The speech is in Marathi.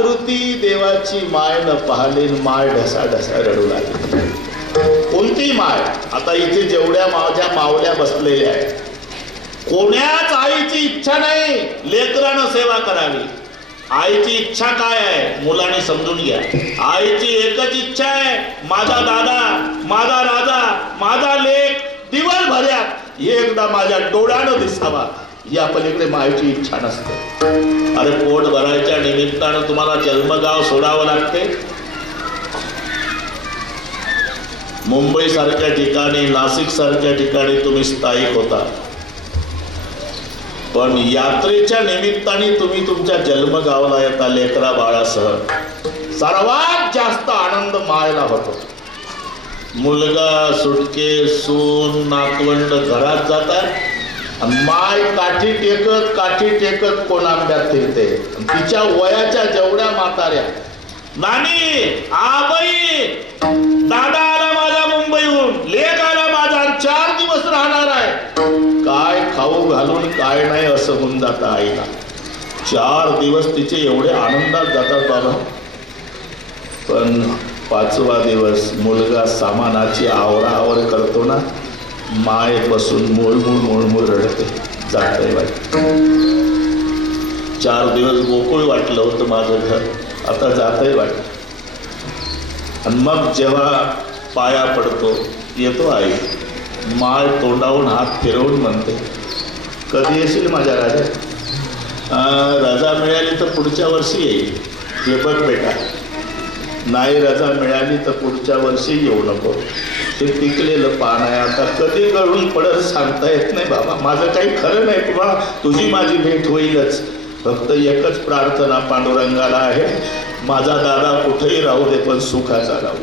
आकृती देवाची माय न पाहले माय ढसा ढसा रडू लागली. कोणती माय? आता इथे जेवढ्या माझ्या मावल्या बसलेल्या आहेत, कोण्याच आईची इच्छा नाही लेकरानं सेवा करावी. आईची इच्छा काय आहे मुलांनी समजून घ्या. आईची एकच इच्छा आहे, माझा दादा, माझा राजा, माझा लेक दिवसभरात एकदा माझ्या डोळ्यानं दिसावा, या पलीकडे मायेची इच्छा नसते. अरे पोट भरायच्या निमित्तानं तुम्हाला जन्मगाव सोडावं लागते. मुंबई सारख्या ठिकाणी, नाशिक सारख्या ठिकाणी तुम्ही स्थायिक होता, पण यात्रेच्या निमित्ताने तुम्ही तुमच्या जन्मगावाला येता लेकरा बाळासह. सर्वात जास्त आनंद मायला होतो. मुलगा, सुटके, सून, नातवंड घरात जातात, माय काठी टेकत कोण आंब्यात फिरते. तिच्या वयाच्या जेवढ्या म्हाताऱ्या, नानी, आबाई, दादा आला माझा मुंबईहून, लेक आला माझा, 4 दिवस राहणार आहे, काय खाऊ घालून काय नाही असं होऊन जातं आईला. 4 दिवस तिचे एवढे आनंदात जातात बाबा. पण 5वा दिवस मुलगा सामानाची आवराआवर करतो ना, माय बसून मुळमुळ रडते. जातंय वाईट. 4 दिवस गोकुळ वाटलं होतं माझं घर, आता जातंय वाईट. आणि मग जेव्हा पाया पडतो, येतो आई, माय तोंडावून हात फिरवून म्हणते, कधी येशील माझ्या राजा? रजा मिळाली तर पुढच्या वर्षी येईल, हे बघ बेटा. नाही रजा मिळाली तर पुढच्या वर्षी येऊ नको. ते पिकलेलं पान आहे, आता कधी गळून पडत सांगता येत नाही बाबा. माझं काही खरं नाही, तुला तुझी माझी भेट होईलच. फक्त एकच प्रार्थना पांडुरंगाला आहे, माझा दादा कुठेही राहू दे पण सुखाचा राहू.